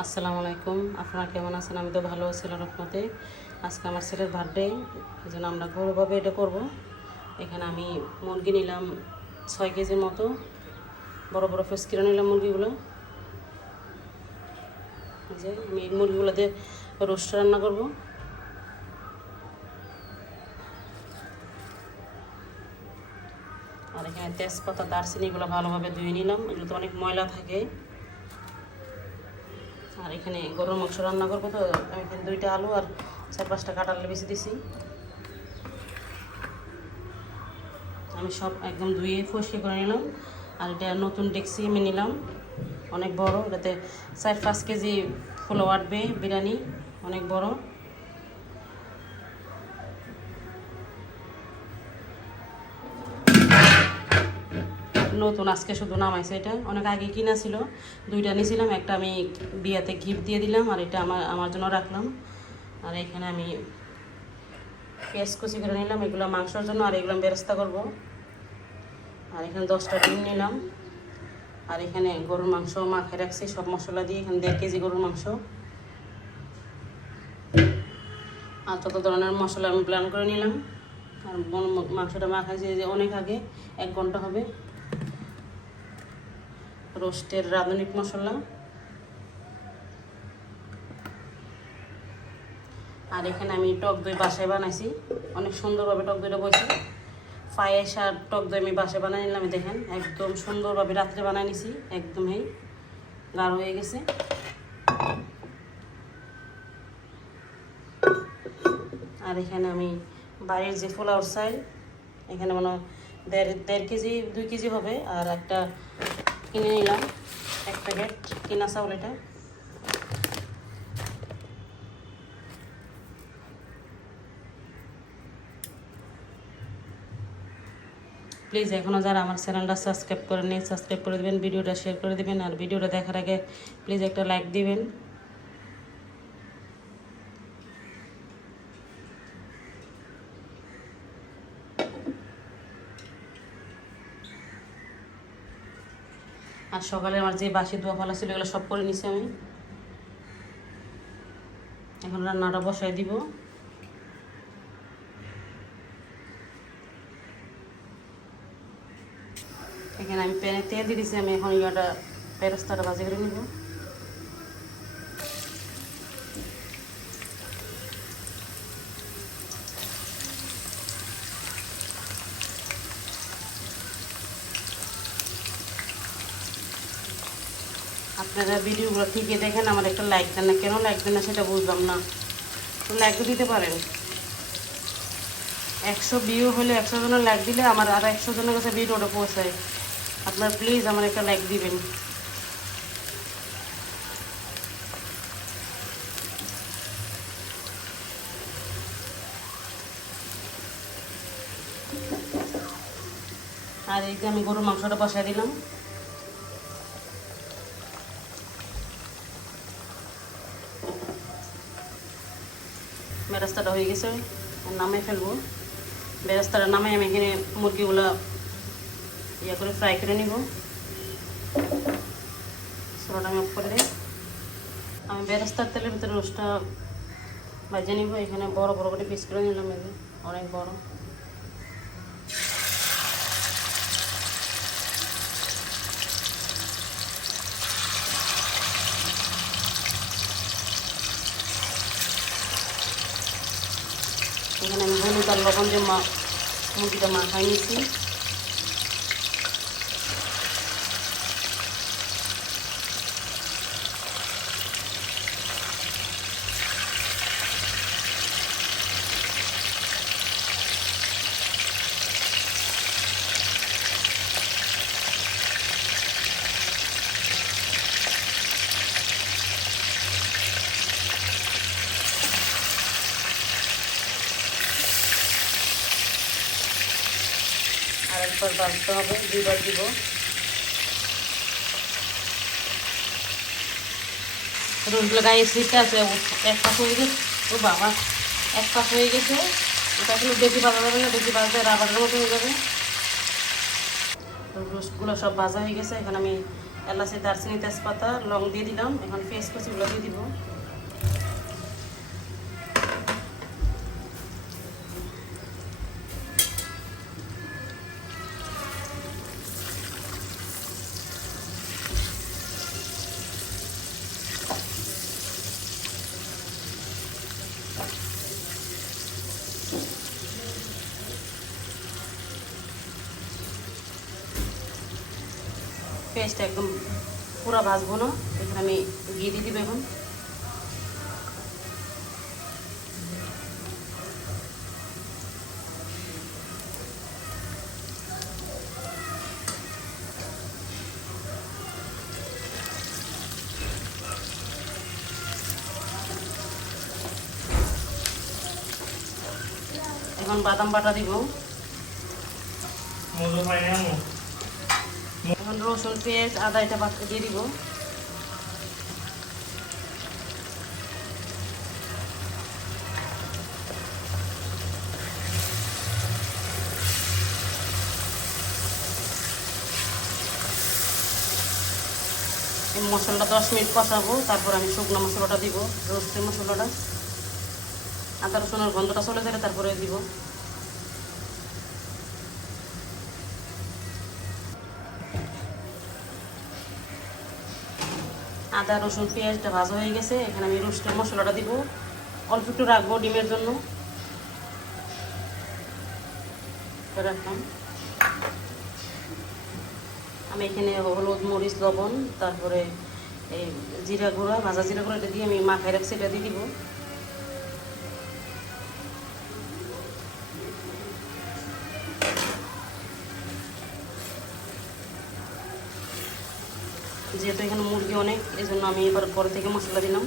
আসসালামু আলাইকুম। আপনারা কেমন আছেন? আমি তো ভালো আছি আল্লাহর রহমতে। আজকে আমার ছেলের বার্থডে, এই জন্য আমরা ঘরোয়াভাবে এটা করব। এখানে আমি মুরগি নিলাম 6 কেজির মতো, বড় বড় পিস কিনে নিলাম মুরগিগুলো। যে আমি এই মুরগিগুলো দিয়ে রোস্ট রান্না করব। আর এখানে তেজপাতা, দারচিনিগুলো ভালোভাবে ধুয়ে নিলাম, এগুলো তো অনেক ময়লা থাকে। আর এখানে গরুর মাংস রান্না করবো, তো আমি এখানে 2টা আলু আর 4-5টা কাঁঠাল বেশি দিছি। আমি সব একদম ধুয়ে পরিষ্কার করে নিলাম। আর এটা নতুন ডেকচি আমি নিলাম, অনেক বড়। এটাতে 4-5 কেজি পোলাও আটবে, বিরিয়ানি অনেক বড়। নতুন আজকে শুধু নামাইছে, এটা অনেক আগে কিনা ছিল। 2টা নিয়েছিলাম, একটা আমি বিয়াতে গিফট দিয়ে দিলাম, আর এটা আমার জন্য রাখলাম। আর এখানে আমি পেঁয়াজ কুচি করে নিলাম, এগুলো মাংসের জন্য, আর এগুলো আমি বেরেস্তা করবো। আর এখানে 10টা ডিম নিলাম। আর এখানে গরুর মাংস মাখিয়ে রাখছি সব মশলা দিয়ে, এখানে 1.5 কেজি গরুর মাংস। আর যত ধরনের মশলা আমি ব্লেন্ড করে নিলাম। আর মাংসটা মাখাইছি যে অনেক আগে, 1 ঘন্টা হবে। রোস্টের রাঁধুনি মশলা। আর এখানে আমি টক দই বাসায় বানাইছি, অনেক সুন্দরভাবে টক দইটা বইছি। পায়েস আর টক দই আমি বাসায় বানাই নিলাম, দেখেন একদম সুন্দরভাবে রাত্রে বানাই নিছি, একদমই গাঢ় হয়ে গেছে। আর এখানে আমি বাড়ির যে পোলাওর চাল, এখানে মানে 1.5 কেজি 2 কেজি হবে। আর একটা কিনে নিলাম, 1 প্যাকেট কিনা চাউল এটা। প্লিজ এখনও যারা আমার চ্যানেলটা সাবস্ক্রাইব করেননি, সাবস্ক্রাইব করে দেবেন, ভিডিওটা শেয়ার করে দেবেন। আর ভিডিওটা দেখার আগে প্লিজ একটা লাইক দিবেন। আর সকালে আমার যে বাসি দোয়া ফলা ছিল এগুলো সব করে নিছি আমি। এখন রান্নাটা বসাই দিব। এখানে আমি প্যানে তেল দিয়ে দিচ্ছি, আমি এখন ইয়াটা বেরেস্তাটা ভাজি করে নিব। আপনারা ভিডিওগুলো ঠিকই দেখেন, আমার একটা লাইক দেন না, কেন লাইক দেন না সেটা বুঝলাম না। লাইক দিতে পারেন, 100 ভিউ হলে 100 জনের লাইক দিলে আমার আর 100 জনের কাছে ভিডিওটা পৌঁছায়। আপনারা প্লিজ আমার একটা লাইক দিবেন। আর এই যে আমি গরুর মাংসটা বসাই দিলাম। বেরেস্তাটা হয়ে গেছে, নামাই ফেলবো। বেরেস্তাটা নামাই আমি এখানে মুরগিগুলো ইয়ে করে ফ্রাই করে নিব। চুলাটা আমি অফ করে দিই। আমি বেরেস্তার তেলের ভিতরে রোস্টটা ভেজে নিব। এখানে বড় বড় করে পিস করে নিলাম, অনেক বড়। এখানে আমি হলুদ আর লবণ দিয়ে মুরগিটা মাখাই নিয়েছি। আর একবার বাড়তে হবে, 2বার দিব। রোজগুলো গায়ে সিটটা আছে, 1 পাশ হয়ে গেছে। ও বাবা, 1 পাশ হয়ে গেছে। এটা আসলে বেশি ভাজা যাবে না, বেশি ভাজতে রাবারের মতো হয়ে যাবে। রোস্টগুলো সব ভাজা হয়ে গেছে। এখানে আমি এলাচি, দারচিনি, তেজপাতা, লং দিয়ে দিলাম। এখন পেঁয়াজ কুচিগুলো দিয়ে দিব। পেঁয়াজটা একদম পুরো ভাজবো না, এখানে আমি ঘি দিয়ে দিব। এখন এখন বাদাম বাটা দিব। এখন রসুন, পেঁয়াজ, আদা এটা বাটা দিয়ে দিব। এই মশলাটা 10 মিনিট কষাবো, তারপর আমি শুকনো মশলাটা দিব, রোস্টের মশলাটা। আদা রসুনের গন্ধটা চলে গেলে তারপরে দিব। আদা রসুন পেঁয়াজটা ভাজা হয়ে গেছে, এখানে আমি রোস্টের মশলাটা দিব। অল্প একটু রাখবো ডিমের জন্য, রাখলাম। আমি এখানে হলুদ, মরিচ, লবণ, তারপরে এই জিরা গুঁড়া, ভাজা জিরা গুঁড়া এটা দিয়ে আমি মাখায় রাখছি, এটা দিয়ে দিব। যেহেতু এখানে মুরগি অনেক, এই জন্য আমি এবার পরে থেকে মশলা দিলাম।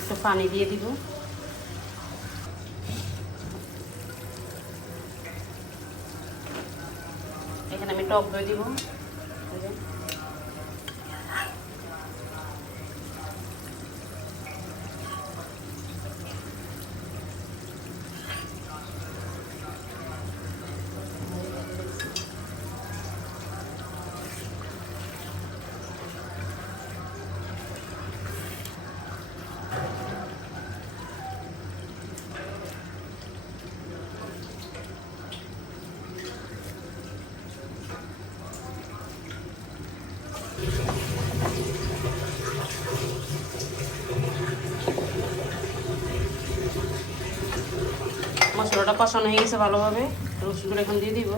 একটু পানি দিয়ে দিব। এখানে আমি টক দই দিব। মশলাটা কষানো হয়ে গেছে ভালোভাবে, রসুনগুলো এখন দিয়ে দিব।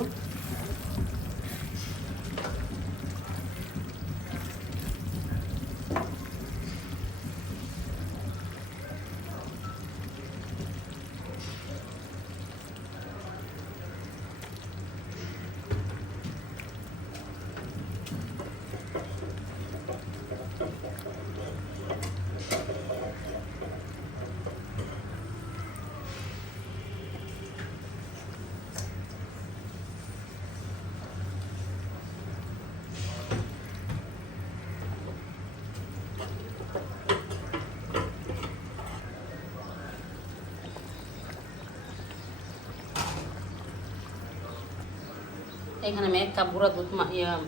এখানে আমি 1 কাপ গুঁড়া দুধ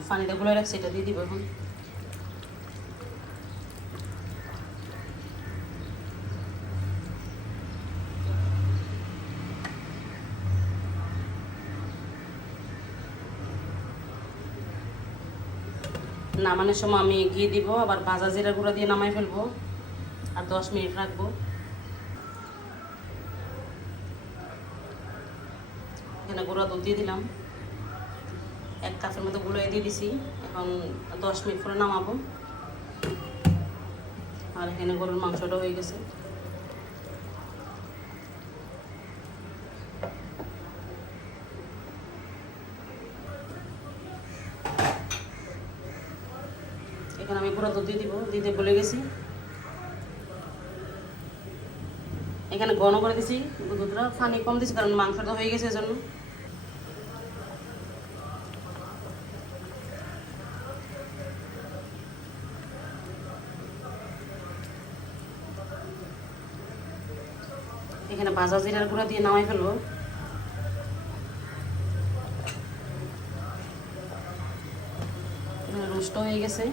পানিতে গুলে রাখছি, এটা দিয়ে দিব। এখন নামানোর সময় আমি ঘি দিব, আবার ভাজা জিরা গুঁড়া দিয়ে নামাই ফেলবো, আর 10 মিনিট রাখবো। এখানে গুঁড়া দুধ দিয়ে দিলাম, 1 কাপের মতো গুঁড়ো দিয়ে দিছি। এখন 10 মিনিট পরে নামাবো। আর এখানে গরুর মাংসটা হয়ে গেছে। এখানে আমি গুঁড়া দুধ দিয়ে দিব, দিতে ভুলে গেছি। এখানে ঘন করে দিছি দুধটা, পানি কম দিছি কারণ মাংসটা হয়ে গেছে এজন্য। এখানে ভাজা জিরার গুঁড়া দিয়ে নামাই ফেলবো। এখানে রোস্ট হয়ে গেছে।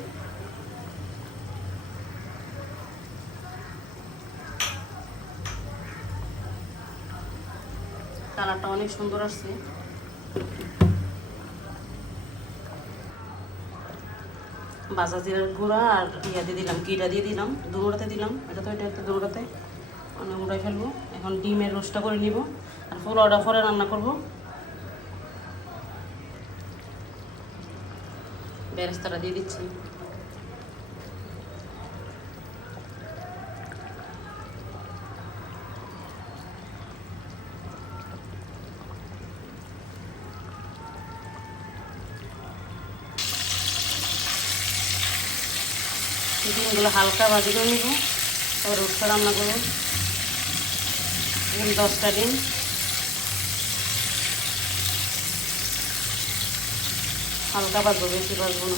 কালারটা অনেক সুন্দর আসছে। ভাজা জিরার গুঁড়া আর দিয়ে দিলাম, ঘিটা দিয়ে দিলাম, দুটোতে দিলাম। এটা তো এটা দুটোতে অনেক উড়াই ফেলবো। এখন ডিমের রোস্টটা করে নিব আর পোলাওটা পরে রান্না করব। বেরেস্তাটা দিয়ে দিচ্ছি। ডিমগুলো হালকা ভাজি করে নিব, তারপর রোস্টটা রান্না করবো। এখানে 10টা ডিম। হালকা ভাজবো, বেশি ভাজবো না।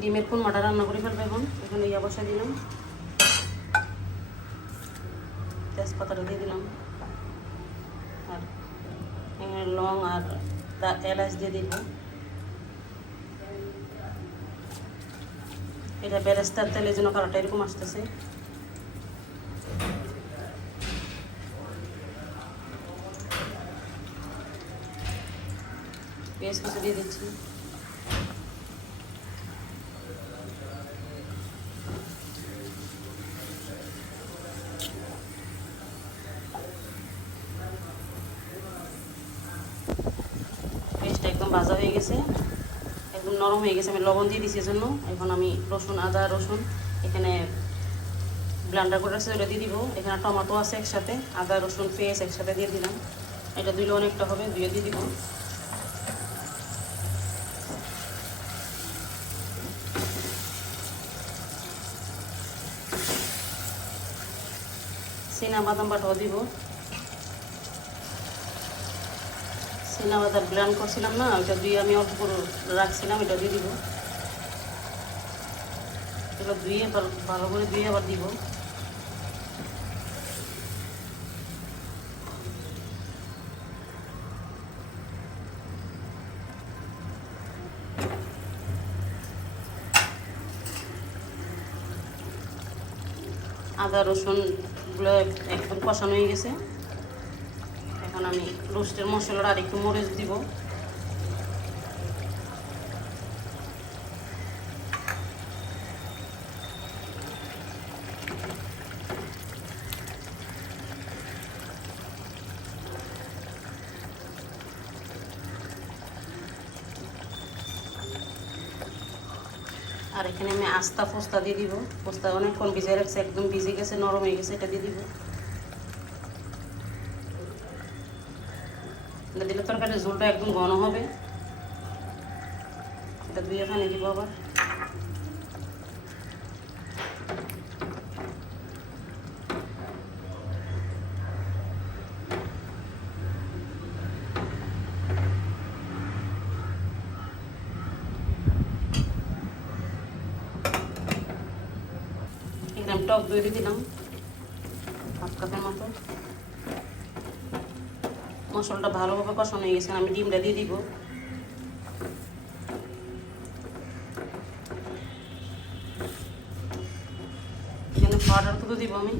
ডিমের কুরমাটা রান্না করে ফেলবো এখন। এখানে ইয়া বসা দিলাম, তেজপাতাটা দিয়ে দিলাম, আর এখানে লং আর এলাচ দিয়ে দিব। এটা বেরেস্তার তেলের জন্য কালারটা এরকম আসতেছে। পেঁয়াজ কিছু দিয়ে দিচ্ছি। পেঁয়াজটা একদম ভাজা হয়ে গেছে, একদম নরম হয়ে গেছে। আমি লবণ দিয়ে দিচ্ছি জন্য। এখন আমি রসুন, আদা রসুন এখানে ব্লেন্ডার করে রাখছি, ওটা দিয়ে দিব। এখানে টমেটো আছে একসাথে, আদা রসুন পেঁয়াজ একসাথে দিয়ে দিলাম। এটা দিলে অনেকটা হবে, দিয়ে দিব। চীনা বাদাম বাটাও দিব। চীনা বাদাম ব্লেন্ড করছিলাম না, ওইটা দিয়ে আমি অল্প করে রাখছিলাম, এটা দিয়ে দিব। এবার ধুয়ে ভালো করে ধুয়ে আবার দিব। আদা রসুনগুলো একদম কষানো হয়ে গেছে। এখন আমি রোস্টের মশলাটা আর একটু মরিচ দিব। আর এখানে আমি আস্তা পোস্তা দিয়ে দিব। পোস্তা অনেকক্ষণ ভিজে রাখছে, একদম ভিজে গেছে, নরম হয়ে গেছে, এটা দিয়ে দিব। এটা দিলে তরকারির ঝোলটা একদম ঘন হবে। এটা ধুয়ে পানি দিব আবার। এখানে আমি টক দই দিয়ে দিলাম 1/2 কাপের মতো। মশলাটা ভালোভাবে কষানো হয়ে গেছে, আমি ডিমটা দিয়ে দিব। এখানে পাউডার তো দিব আমি।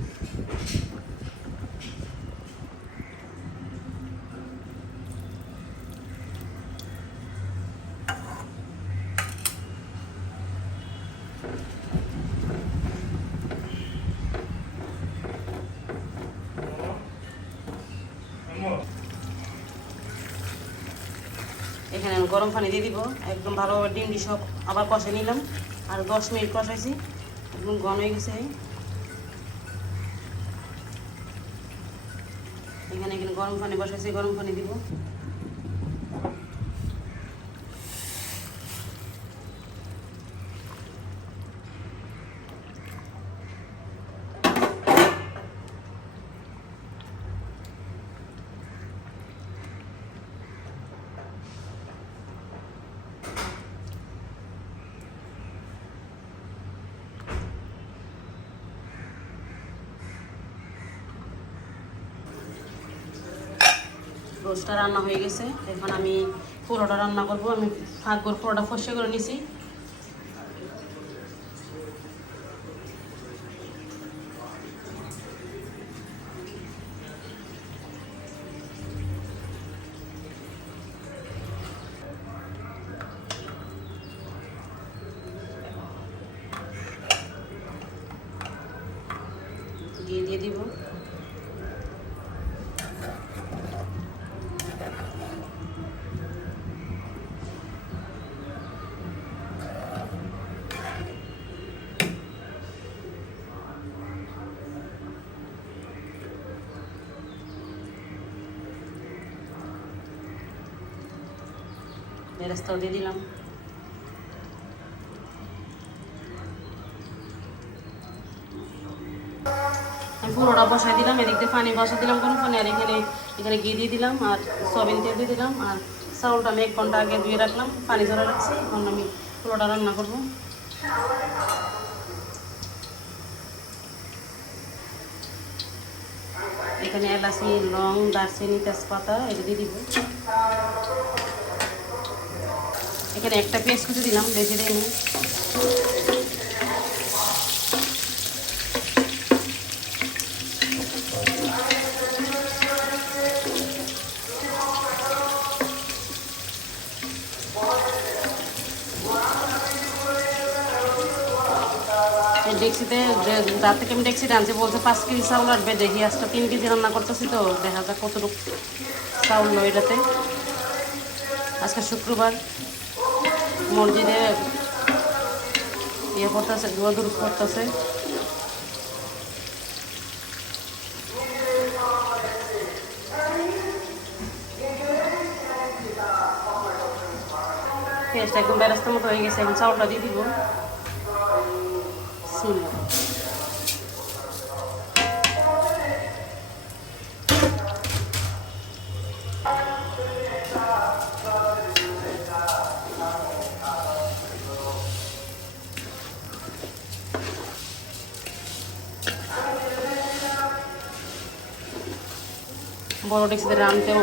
এখানে আমি গরম পানি দিয়ে দিব। একদম ভালোভাবে ডিমটি সব আবার কষে নিলাম, আর 10 মিনিট কষাইছি, একদম ঘন হয়ে গেছে। এখানে গরম পানি বসাইছি, গরম পানি দিব। গোশটা রান্না হয়ে গেছে। এখন আমি পোলাওটা রান্না করব। আমি ফাঁক করে পোলাওটা ফসে করে নিছি। দিয়ে দিব। বেরেস্তাও দিয়ে দিলাম। আমি পুরোটা বসাই দিলাম, এদিক দিয়ে পানি বসা দিলাম গরম পানি, আর এখানে ঘি দিয়ে দিলাম, আর সয়াবিন তেল দিয়ে দিলাম, আর চাউলটা আমি 1 ঘন্টা আগে ধুয়ে রাখলাম, পানি ঝরা রাখছি। এখন আমি পুরোটা রান্না করব। এখানে এলাচি, লং, দারচিনি, তেজপাতা এটা দিয়ে দিব। এখানে একটা পেঁয়াজ কুচি দিলাম, বেশি দিইনি। ডেক্সিতে রাত থেকে আমি ডেক্সিতে আনছি, বলছে 5 কেজি চাউল আসবে। দেখি আজকে 3 কেজি রান্না করতেছি, তো দেখা যাক কতটুকু চাউল নয় এটাতে। আজকে শুক্রবার, মসজিদে ইয়ে করতেছে, দোয়া দুরুদ করতেছে। পেঁয়াজটা একদম বেরাস্তার মতো হয়ে গেছে। এখন চাউলটা দিয়ে দিব। বড় ডেক্সিতে রান্নতেও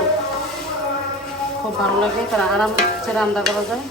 খুব ভালো লাগে, কারণ আরামসে রান্না করা যায়।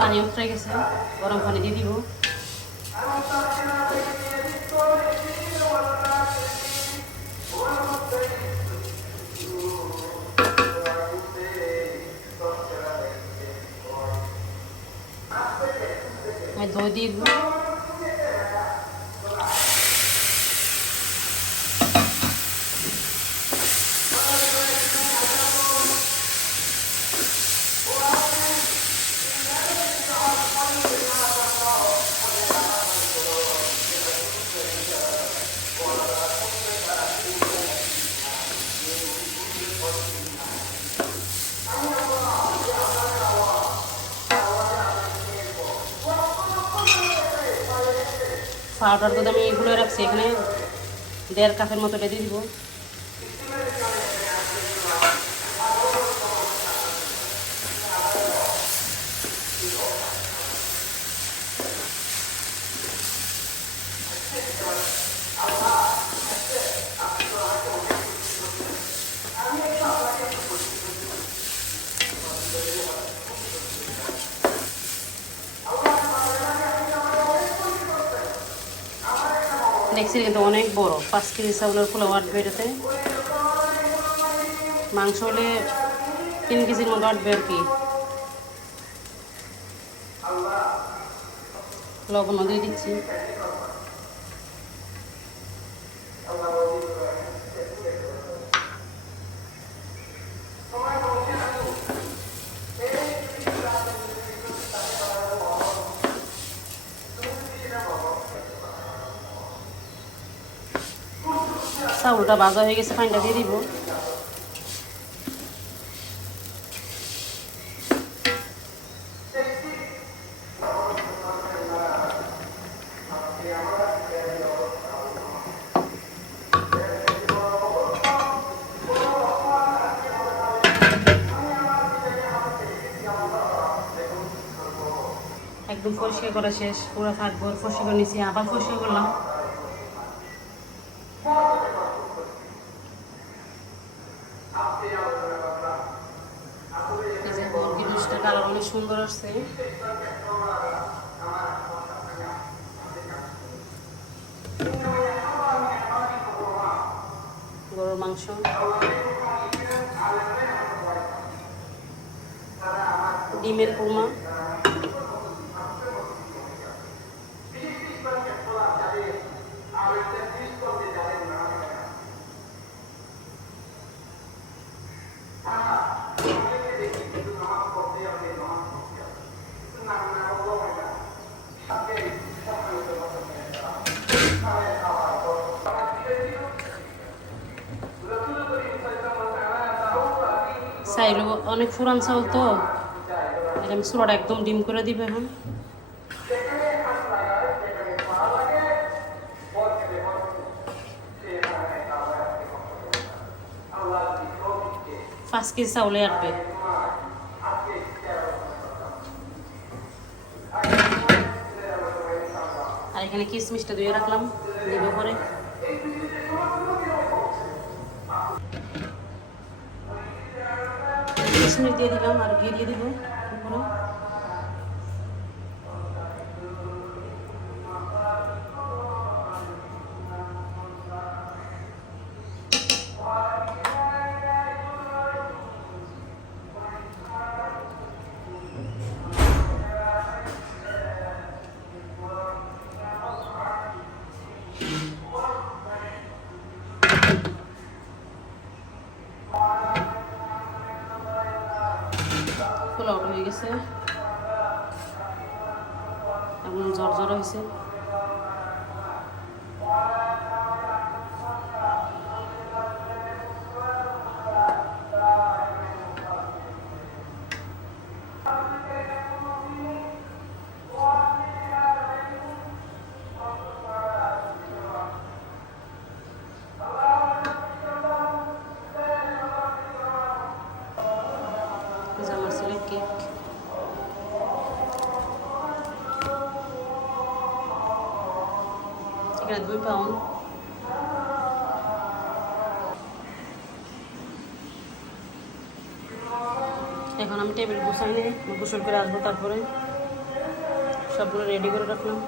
পানি উঠে গেছে, গরম পানি দিয়ে দিব। আমি দই দিয়ে দিব। পাউডার দুধ আমি এগুলো রাখছি, এখানে 1.5 কাপের মতো দিয়ে দিব। দেখছি কিন্তু অনেক বড়, 5 কেজি চাউলের পোলাও আটবে এটাতে। মাংস হলে 3 কেজির মতো আটবে আর কি। লবণ দিয়ে দিচ্ছি। চাউলটা ভাজা হয়ে গেছে, পানিটা দিয়ে দিব। একদম পরিষ্কার করা শেষ, পুরো থাকবো পরিষ্কার করে নিয়েছি, আবার পরিষ্কার করলাম। এই যে মুরগির মাংসটার কালার অনেক সুন্দর আসছে। গরুর মাংস, ডিমের কোরমা, চাইলো অনেক ফুরান চাউল তো, এটা আমি চুলাটা একদম ডিম করে দিব এখন। পাঁচ কেজি চাউলে আটবে। আর এখানে কিশমিশটা ধুয়ে রাখলাম, দিব পরে। কিশমিশ দিয়ে দিলাম আর ঘি দিয়ে দিব উপরে। পোলাওটা হয়ে গেছে, এখন ঝরঝরে হয়েছে। আমার ছেলের কেক, এখানে 2 পাউন্ড। এখন আমি টেবিল গুছাই নিয়ে গোসল করে আসবো, তারপরে সবগুলো রেডি করে রাখলাম।